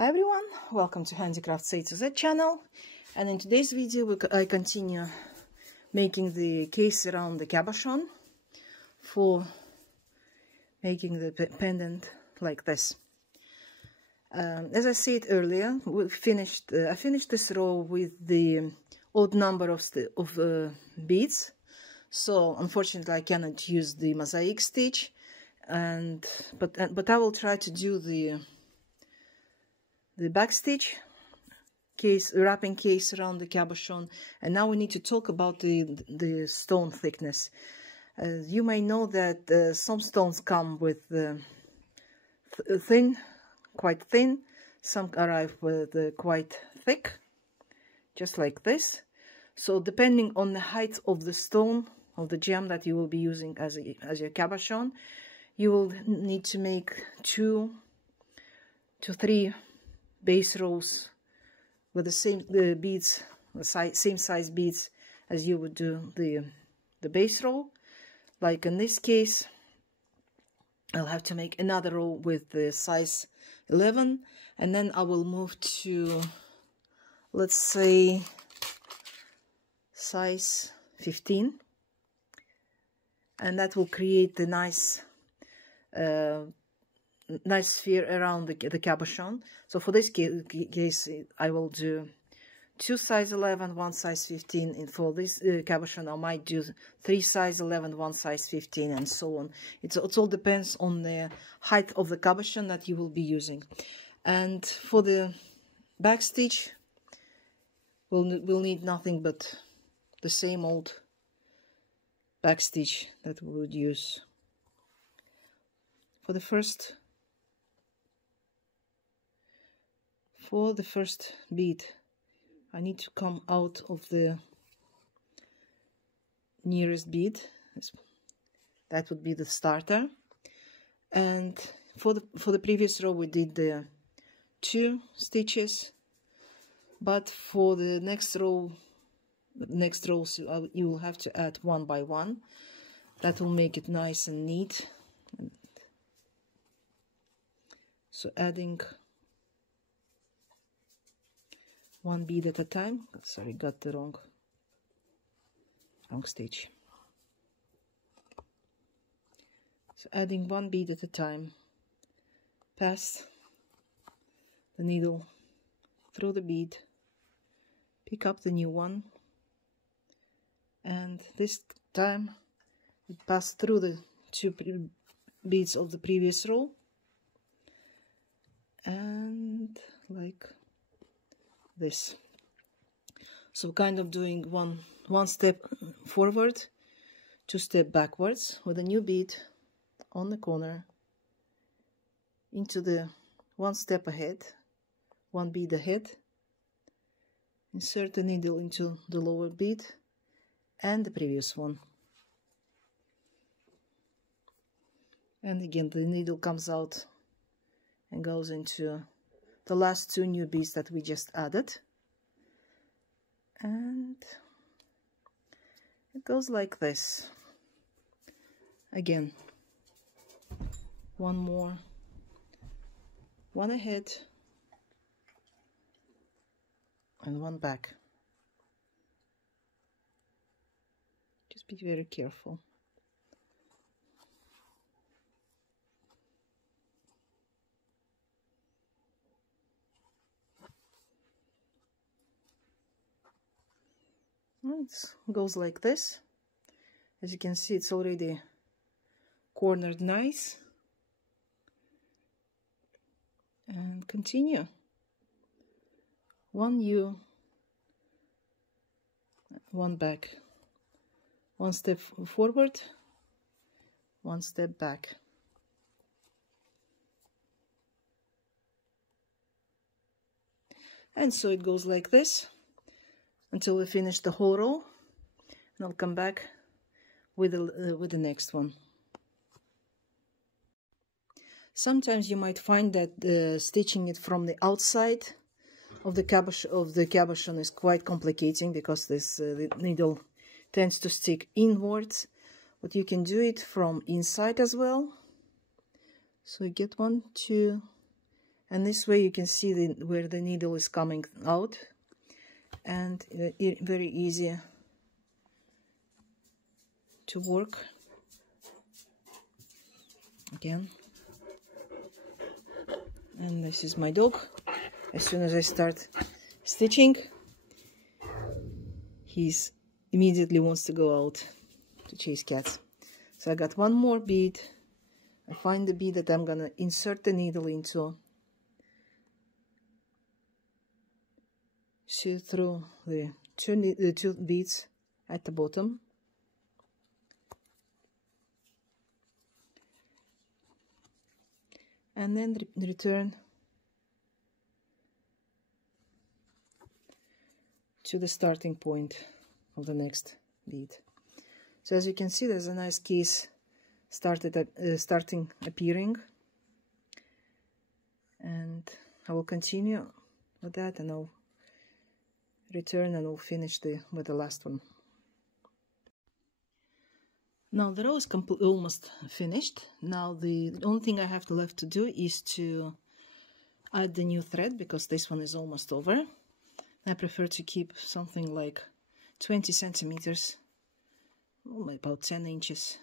Hi everyone, welcome to Handicrafts A to Z channel, and in today's video I continue making the case around the cabochon for making the pendant like this. As I said earlier, I finished this row with the odd number of beads, so unfortunately I cannot use the mosaic stitch, but I will try to do the back stitch wrapping case around the cabochon. And now we need to talk about the stone thickness. You may know that some stones come with quite thin, some arrive with quite thick, just like this. So depending on the height of the stone, of the gem that you will be using as your cabochon, you will need to make 2 to 3 base rows with the same beads, same size beads as you would do the base row. Like in this case, I'll have to make another row with the size 11, and then I will move to, let's say, size 15, and that will create the nice sphere around the cabochon. So for this case, I will do 2 size 11, 1 size 15, and for this cabochon I might do 3 size 11, 1 size 15, and so on. It all depends on the height of the cabochon that you will be using. And for the back stitch, we'll need nothing but the same old back stitch that we would use. For the first bead, I need to come out of the nearest bead. That would be the starter. And for the previous row we did the 2 stitches, but for the next rows you will have to add 1 by 1. That will make it nice and neat. So adding 1 bead at a time. Sorry, got the wrong stitch. So adding 1 bead at a time. Pass the needle through the bead, pick up the new one, and this time it passed through the 2 beads of the previous row, and like this. So kind of doing one step forward, 2 steps backwards with a new bead on the corner, into the 1 step ahead, 1 bead ahead, insert the needle into the lower bead and the previous one, and again the needle comes out and goes into the last 2 new beads that we just added, and it goes like this. Again, 1 more, 1 ahead and 1 back. Just be very careful. It goes like this. As you can see, it's already cornered nice. And continue. 1 new, 1 back. 1 step forward, 1 step back. And so it goes like this until we finish the whole row, and I'll come back with the next one. Sometimes you might find that stitching it from the outside of the cabochon is quite complicating, because the needle tends to stick inwards, but you can do it from inside as well. So you get 1, 2, And this way you can see where the needle is coming out, and very easy to work. Again, and this is my dog. As soon as I start stitching, he's immediately wants to go out to chase cats. So I got one more bead. I find the bead that I'm gonna insert the needle into, sew through the two beads at the bottom, and then return to the starting point of the next bead. So as you can see, there's a nice case starting appearing, and I will continue with that, and I'll return and I'll finish with the last one. Now the row is almost finished. Now the only thing I have left to do is to add the new thread, because this one is almost over. I prefer to keep something like 20 centimeters, about 10 inches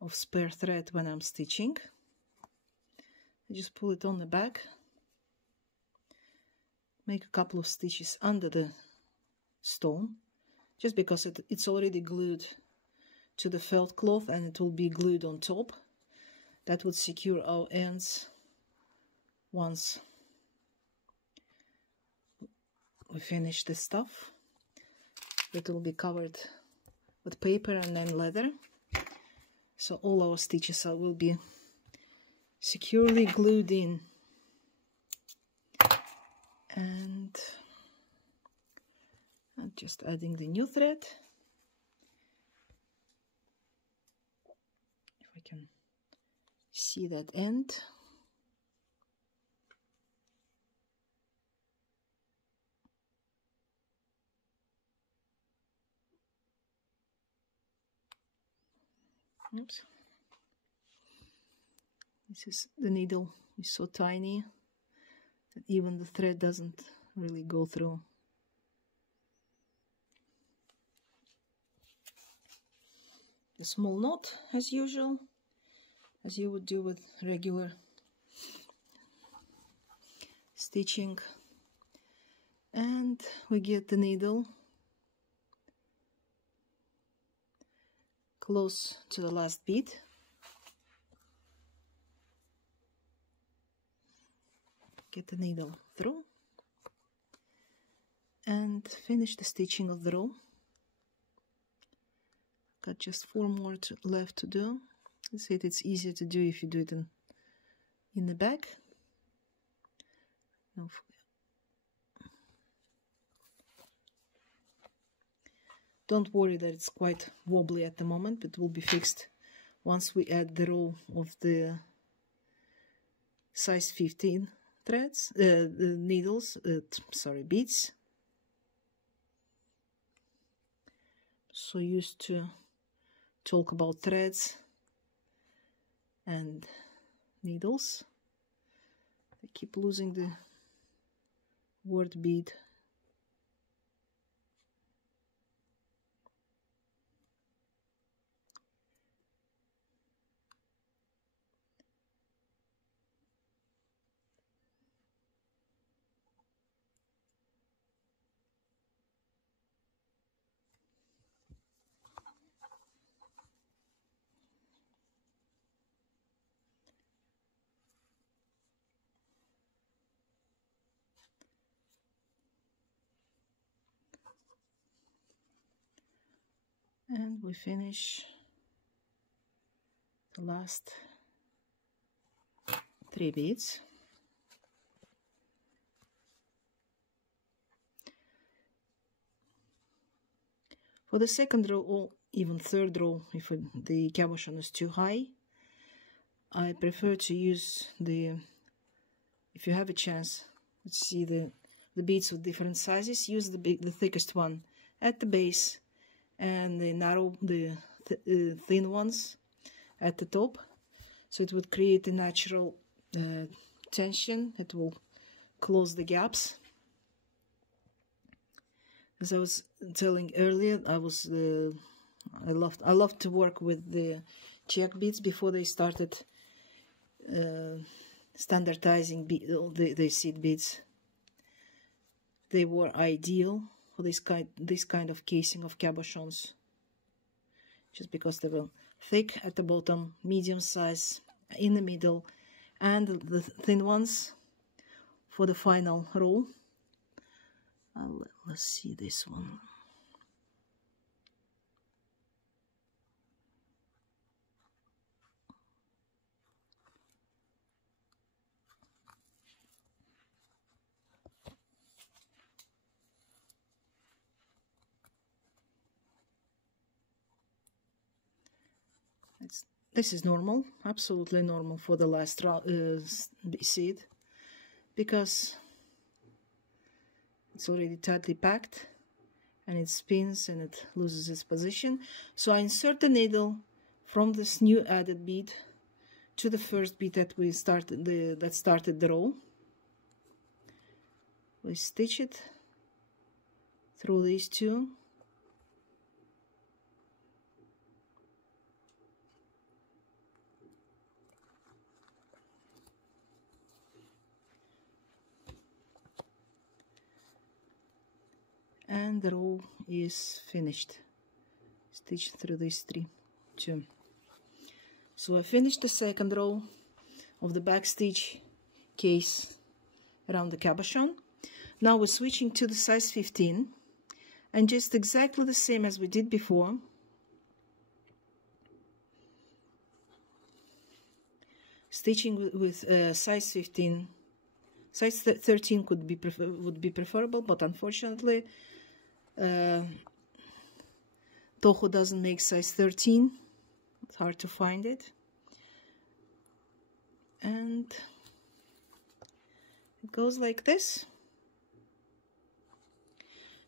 of spare thread when I'm stitching. I just pull it on the back, make a couple of stitches under the stone, just because it's already glued to the felt cloth, and it will be glued on top. That would secure our ends once we finish the stuff. It will be covered with paper and then leather, so all our stitches will be securely glued in. And I'm just adding the new thread. If I can see that end. Oops. The needle is so tiny that even the thread doesn't really go through. A small knot as usual, as you would do with regular stitching, and we get the needle close to the last bead. Get the needle through and finish the stitching of the row. Got just 4 more left to do. I said it's easier to do if you do it in the back. No. Don't worry that it's quite wobbly at the moment, but it will be fixed once we add the row of the size 15 threads, needles, beads. So used to talk about threads and needles. I keep losing the word bead. And we finish the last 3 beads. For the second row, or even third row, if the cabochon is too high, I prefer to use if you have a chance, let's see the beads of different sizes, use the thickest one at the base, and the thin ones at the top, so it would create a natural tension, it will close the gaps. As I was telling earlier, I loved to work with the check beads before they started standardizing the seed beads. They were ideal for this kind of casing of cabochons, just because they were thick at the bottom, medium size in the middle, and the thin ones for the final row. Let's see this one. This is normal, absolutely normal for the last seed, because it's already tightly packed and it spins and it loses its position. So I insert the needle from this new added bead to the first bead that we started the row. We stitch it through these two. And the row is finished. Stitch through these two. So I finished the second row of the back stitch case around the cabochon. Now we're switching to the size 15, and just exactly the same as we did before. Stitching with size 15. Size 13 would be preferable, but unfortunately Toho doesn't make size 13. It's hard to find it. And it goes like this.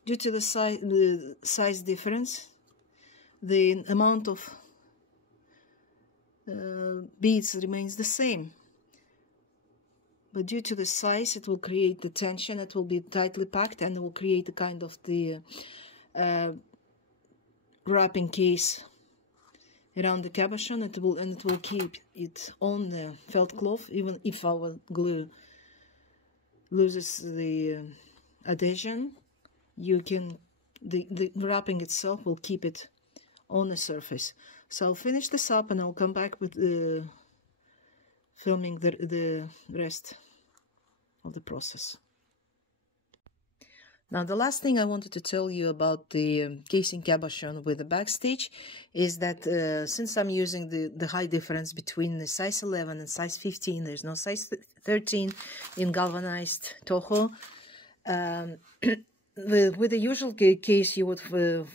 Due to the size difference, the amount of beads remains the same. But due to the size, it will create the tension, it will be tightly packed, and it will create a kind of the wrapping case around the cabochon. It will keep it on the felt cloth, even if our glue loses the adhesion. The wrapping itself will keep it on the surface. So I'll finish this up and I'll come back with filming the rest of the process. Now the last thing I wanted to tell you about the casing cabochon with the back stitch is that since I'm using the high difference between the size 11 and size 15, there's no size 13 in galvanized Toho. With the usual case, you would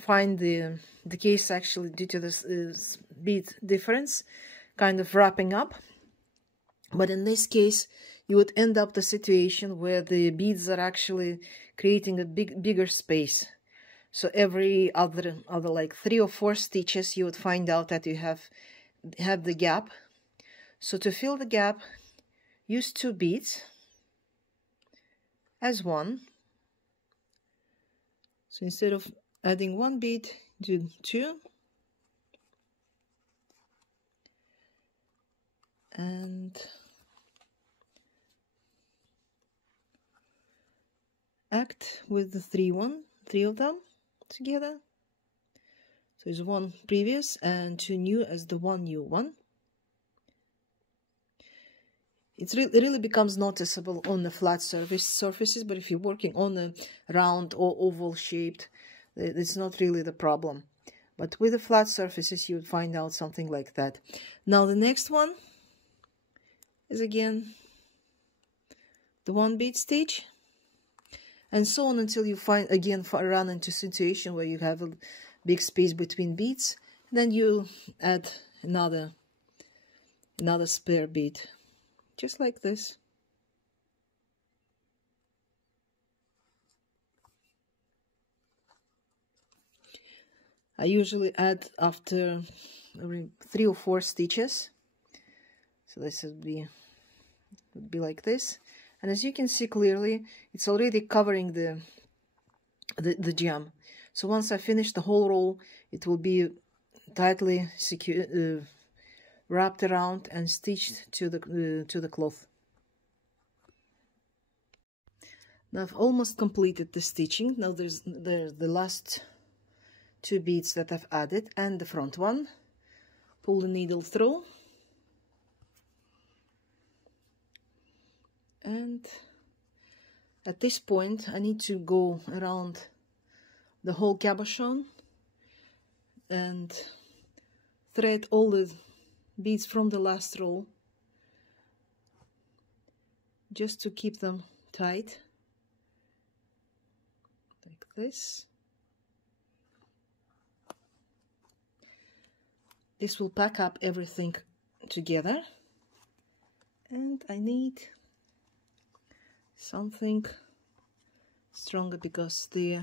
find the case actually, due to this bead difference, kind of wrapping up. But in this case, you would end up the situation where the beads are actually creating a bigger space. So every other like 3 or 4 stitches, you would find out that you have the gap. So to fill the gap, use 2 beads as one. So instead of adding 1 bead, do 2. And act with the 3 of them together. So it's 1 previous and 2 new as the 1 new one. It really becomes noticeable on the flat surfaces, but if you're working on a round or oval shaped, it's not really the problem. But with the flat surfaces, you would find out something like that. Now the next one is again the 1 bead stitch, and so on until you run into a situation where you have a big space between beads. Then you add another spare bead, just like this. I usually add after 3 or 4 stitches. So this would be would be like this. And as you can see clearly, it's already covering the jam. So once I finish the whole roll, it will be tightly wrapped around and stitched to the cloth. Now I've almost completed the stitching. Now there's the last 2 beads that I've added and the front one. Pull the needle through, and at this point I need to go around the whole cabochon and thread all the beads from the last row just to keep them tight, like this. This will pack up everything together, and I need something stronger because the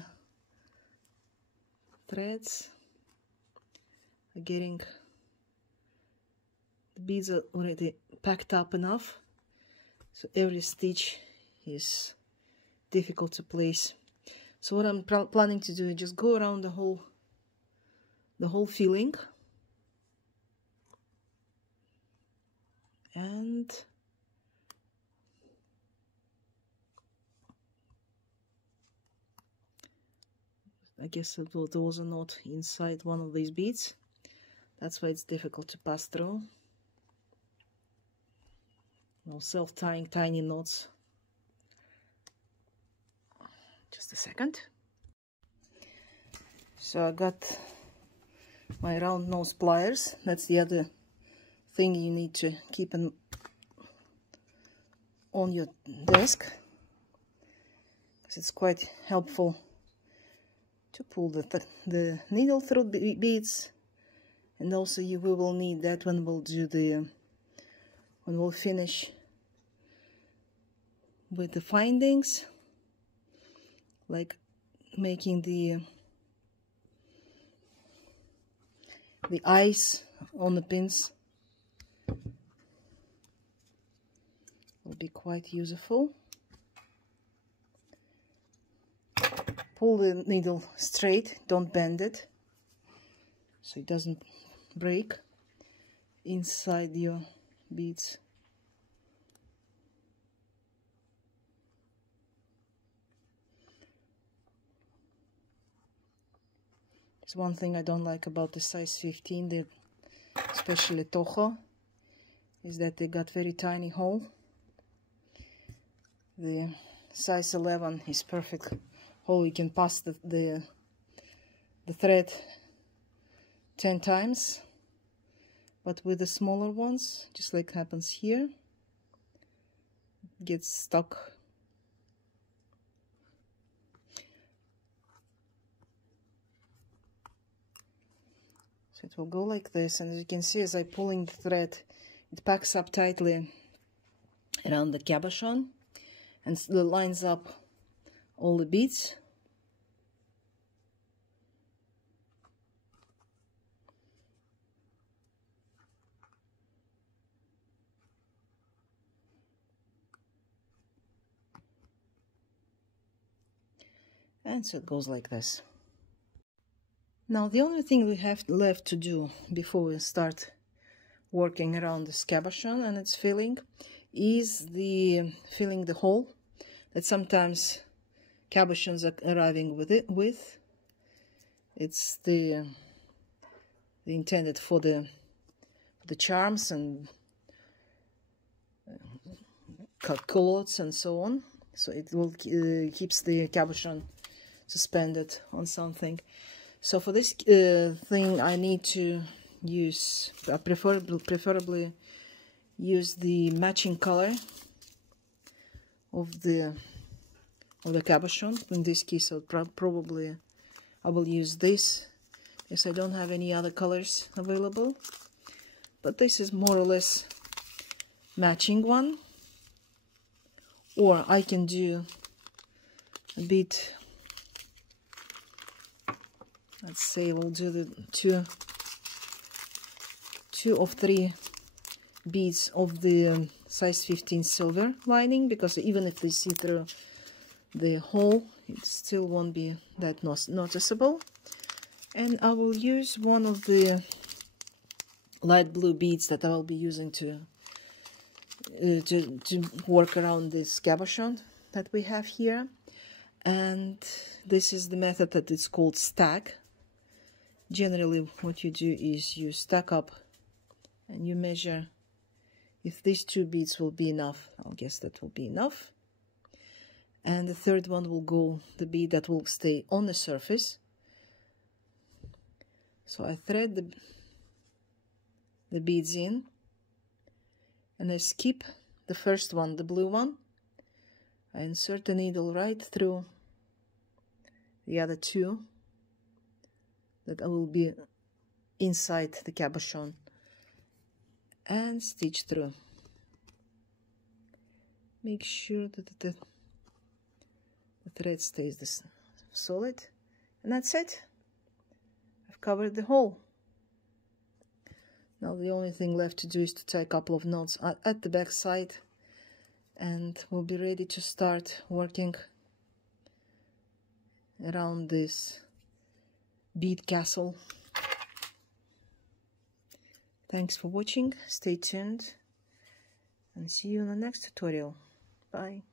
threads are getting, the beads are already packed up enough, so every stitch is difficult to place. So what I'm planning to do is just go around the whole filling, and I guess those are not inside one of these beads. That's why it's difficult to pass through. No self-tying tiny knots. Just a second. So I got my round nose pliers. That's the other thing you need to keep on your desk, because it's quite helpful to pull the needle through beads, and also we will need that when we'll do when we'll finish with the findings, like making the eyes on the pins. Will be quite useful. Pull the needle straight, don't bend it, so it doesn't break inside your beads. There's one thing I don't like about the size 15, especially Toho, is that they got very tiny hole. The size 11 is perfect hole. You can pass the thread 10 times, but with the smaller ones, just like happens here, it gets stuck. So it will go like this, and as you can see, as I'm pulling the thread, it packs up tightly around the cabochon and lines up all the beads. And so it goes like this. Now the only thing we have left to do before we start working around this cabochon and its filling is filling the hole that sometimes cabochons are arriving with. It's the intended for the charms and culottes and so on. So it will keeps the cabochon suspended on something. So for this thing, I need to use, preferably use the matching color of the cabochon. In this case, probably I will use this, because I don't have any other colors available. But this is more or less matching one. Or I can do a bit, let's say we'll do the two of three beads of the size 15 silver lining, because even if they see through the hole, it still won't be that noticeable. And I will use one of the light blue beads that I will be using to work around this cabochon that we have here. And this is the method that is called stack. Generally what you do is you stack up and you measure if these 2 beads will be enough. I'll guess that will be enough. And the third one will go, the bead that will stay on the surface. So I thread the beads in, and I skip the first one, the blue one. I insert the needle right through the other 2 that I will be inside the cabochon, and stitch through. Make sure that the thread stays this solid, and that's it. I've covered the hole. Now the only thing left to do is to tie a couple of knots at the back side, and we'll be ready to start working around this bead castle. Thanks for watching, stay tuned, and see you in the next tutorial. Bye.